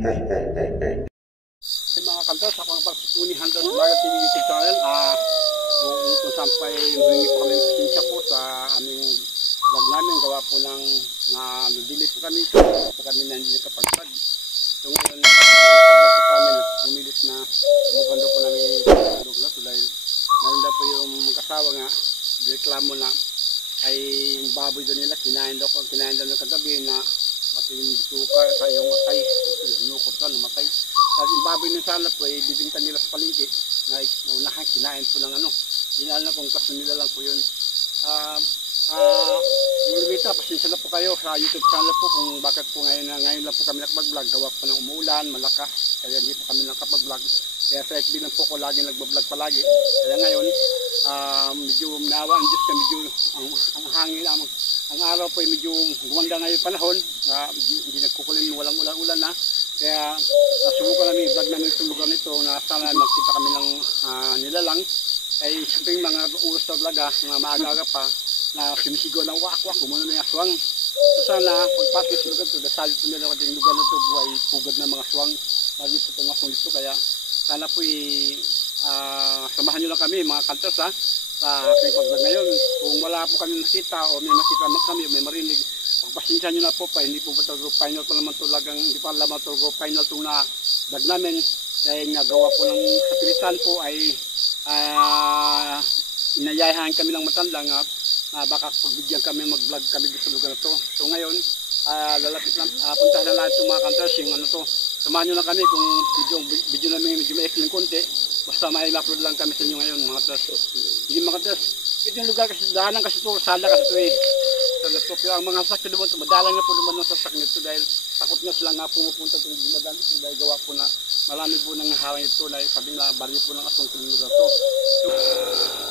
Mga kantos, ako ang pagsipunihan sa Lagat TV YouTube channel. Kung saan pa humingi po kami pasensya po sa aming vlog namin. Gawa po ng nadili po kami. Po kami na hindi nakapag-vlog. So ngayon, nakapag-vlog po kami. Pumilit na subukan daw po namin vlog na ito dahil meron daw po yung mag-asawa nga reklamo na ay baboy doon nila. Kinain daw ng kagabi na pati yung suka sa iyong matay. Nukot na namatay. Kasi yung baboy ng sana po ay bibinta nila sa palengke na unahan kinain po ng hinala na kung kaso nila lang po yun. Lumita, pasensya na po kayo sa YouTube channel po kung bakit po ngayon lang po kami nakapag-vlog. Gawa po ng umuulan, malakas, kaya hindi po kami nakapag-vlog. Kaya sa FB lang po ko lagi nagbablog palagi. Kaya ngayon, medyo nawa ang Diyos na medyo ang hangin, ang araw po ay medyo gumanda ngayon panahon. Hindi nagkukulin, walang ulan-ulan na. Kaya subukan namin i-vlog namin itong lugar nito na sana magkita kami ng nilalang. Ay siyempre yung mga oras talaga, mga maaga pa na sumisigaw ng wak-wak, gumano na yung aswang. So sana pagpasok sa lugar ito, dasali po nila kasi yung lugar nito po ay pugad ng mga aswang. Lagi po itong aswang dito, kaya sana po samahan nyo lang kami mga kantos sa aking pag-vlog ngayon. Kung wala po kami nakita o may makita naman kami o may marinig, pagpasensya nyo na po pa, hindi po ba talaga final pa naman talagang, hindi pa naman talaga final itong na vlog namin. Dahil nagawa po ng kapilitan po ay inayayahan kami ng matandang baka pagbigyan kami mag-vlog kami sa lugar na to. So ngayon, lalapit lang, puntahan na lahat itong mga kantos, yung samahan nyo lang kami kung video namin medyo maikling konti. Basta may upload lang kami sa inyo ngayon mga kantos. Hindi mga kantos, ito yung lugar kasi, dahanan kasi ito, sala kasi ito pero ang mga sakit naman ito, madalang na po naman ng sasak nito dahil takot na sila nga pumupunta ito dumadaan ito dahil gawa po na marami po nang hawan ito dahil sabi nga baryo po ng aswang itong lugar ito. So,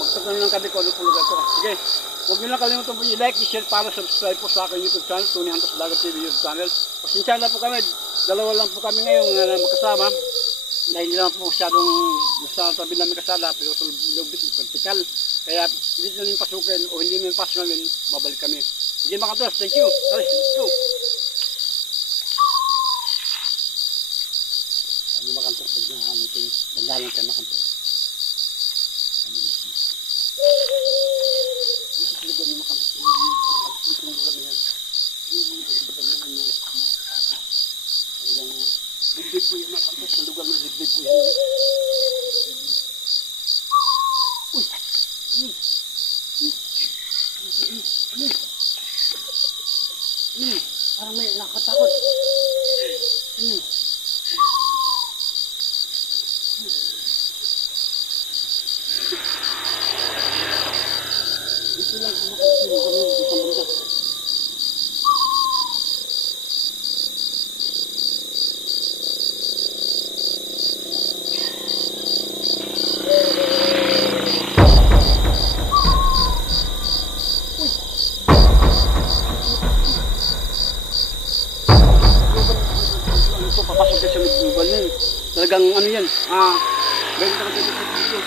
magtatanong lang kami kung ano po lugar ito. Sige, huwag nyo lang kalimutan po i-like, i-share para subscribe po sa aking YouTube channel, Tony Hunter Lagat TV YouTube channel. Pasensya na po kami, dalawa lang po kami ngayon magkasama. Dahil hindi naman po masyadong nasa tabi namin kasala pero sa lubit practical. Kaya hindi namin pasukin o hindi namin pasok namin, babalik kami. Sige mga kantos, thank you. Sorry, let's go. Ano mga kantos, bandahan lang kayo mga kantos. Lugar niyo mga kantos, yung lugar niyan. Liblib po yan mga kantos, sa lugar ng liblib po yan. Parang may nakatakot. Dito lang ako makasino kami sa banda. Papasok sa lugar na yun. Talagang ano yan, meron talaga dito.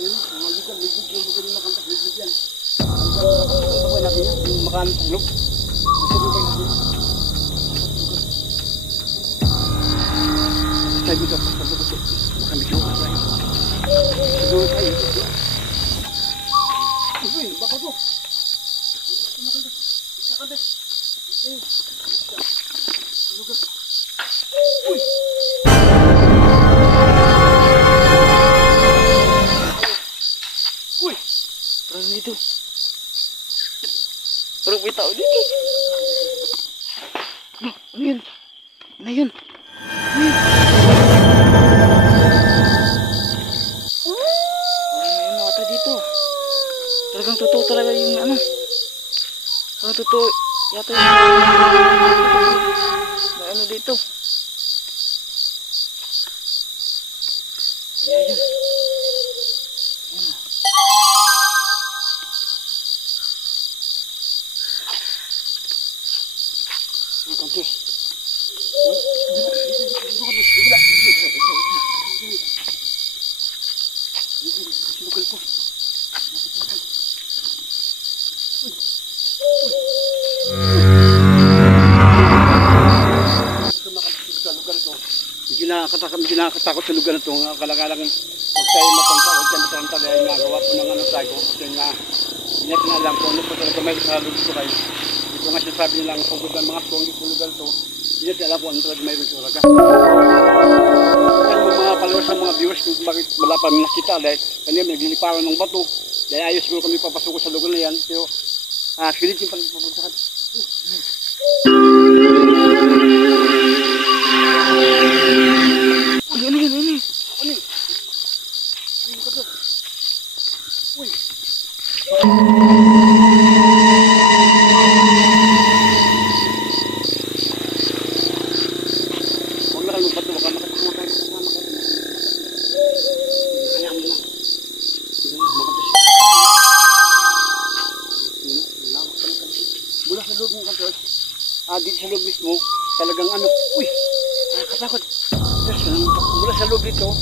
Ayun, mga lugar, lugar yung nakantas, lugar yan. Lugar natin yan, yung makanan sa ilog. Sa lugar natin. Sa lugar, sa lugar, makamidyo ka tayo. Sa lugar tayo. Uy, baka po. Nakantas. Ayun. Lugar. Uy! Uy! Parang dito. Parang may tao dito. Ano yun? Ano yun? Ano yun? Parang may ata dito. Talagang totoo talaga yung Parang totoo. Yata yung ano dito. Kaya yun. Ang kantos. Sinukal po. Uy. nakakatakot sa lugar na ito. Kalakalang huwag tayo matanta dahil nagawa po ng ano tayo. Kasi nga, hindi natin alam kung ano po talaga may sa lugar ito kayo. Ito nga sinasabi nilang pagod ng mga strong sa lugar ito. Hindi natin alam kung ano talaga may ito talaga. Kaya mga followers ng mga viewers kung bakit wala pa kami nakita dahil kanina may nagliliparan ng bato. Dahil ayos siguro kami papasok sa lugar na yan. Pero pilit yung pagpuntahan. Uy, ano yun? Ano yun? Ano yun ka to? Uy. Huwag na kalong bato. Baka makatama. Hayaan mo lang. Mula sa loob ng kantos, dito sa loob mismo, talagang ano, uy, nakakatakot. Mula sa loob dito,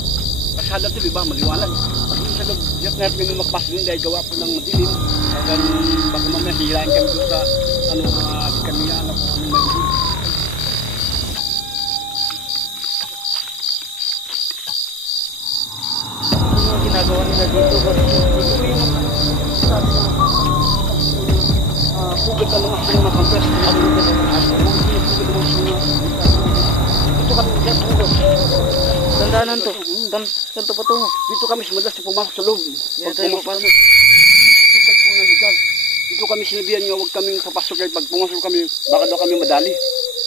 kasada ito, diba, maliwanag. Pag sa loob, diyan natin may makapasok din dahil gawa po ng madilim. Talagang baka mamaya hilahin kami doon sa, ano, kami nga, ano, kung anong mayroon. Ano ang ginagawa nila dito? Sabi ko, hugot ang mga kampres ng mga hugot ng mga aso. Dito kami dyan hugot. Tandaanan to. Saan to patungo? Dito kami madalas na pumasok sa loob. Yan tayo papasok. Tukal po ng lugar. Dito kami sinabihan nga huwag kaming papasok kahit pag pumasok kami, baka daw kami madali.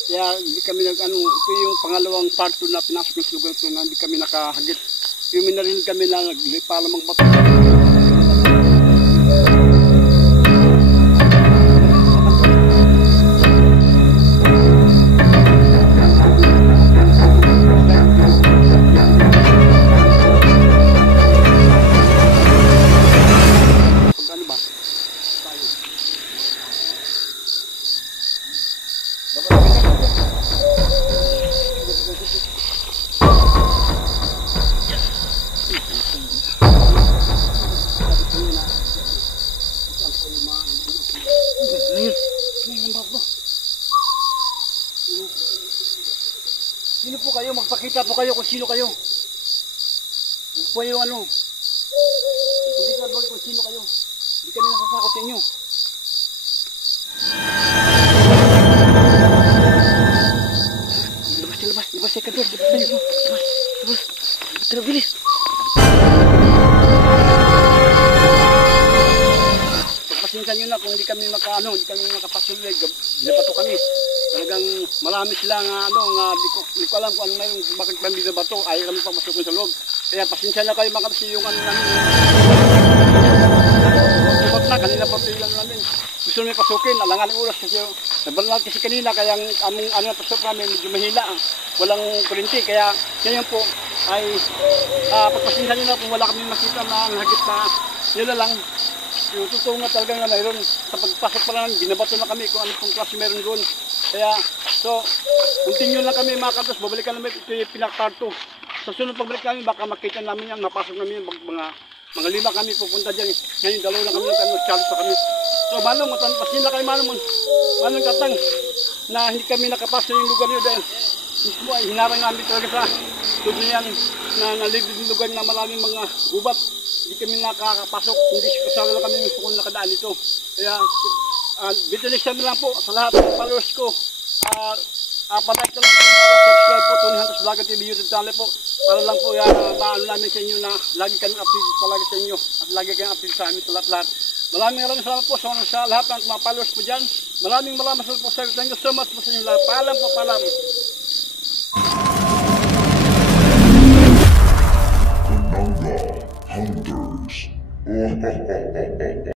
Kaya hindi kami ito yung pangalawang part na pinasok ng lugar ito na hindi kami nakahagit. Yung minarinig kami na palamang bato. Sino po kayo? Magpakita po kayo kung sino kayo. Huwag po yung ano. Magpakita po kung sino kayo. Hindi kami nasasakot sa inyo. Labas, second door. Labas. Bilis. Pagpasinsan nyo na kung hindi kami makapasuloy. Binabato kami. Talagang marami sila nga hindi ko alam kung ano mayroon, bakit kami binabato. Ayaw kami papasukin sa loob. Kaya pasensya na kayo mga kasi yung ano namin. Tubot na, kanina pa pilang namin. Gusto namin pasukin, alangaling oras kasi nabalag kasi kanina kaya ang aming pasok namin medyo mahila. Walang kurinti kaya ngayon po ay pagpasensya nyo na kung wala kami makita na ang hagit na nila lang. Yung totoo nga talaga na mayroon sa pagpasok pa lang, binabato na kami kung ano pong klase mayroon doon. Kaya, so, continue lang kami mga kantos, babalikan namin ito yung pinak-part 2. Sa sunod pagbalik namin, baka makita namin yan, mapasok namin yung mga 5 kami pupunta dyan. Ngayon, 2 lang kami challenge pa kami. So, manong, pasin na kayo manong katang, na hindi kami nakapasok yung lugar nyo dahil mismo ay hinarang namin talaga sa lugar yan, na nalibid yung lugar na maraming mga gubat. Hindi kami nakakapasok, hindi kasama lang kami kung nakadaan ito. Kaya, bitilisyan na lang po sa lahat ng followers ko. Palike na lang po para subscribe po Tony Hunter's Vlog TV YouTube channel po. Para lang po paano namin sa inyo na lagi kayong update palagi sa inyo. At lagi kayong update sa amin sa lahat-lahat. Maraming salamat po sa lahat ng mga followers po dyan. Maraming salamat po sa inyo. Thank you so much po sa inyo lahat. Paalam po, paalam. Hunters.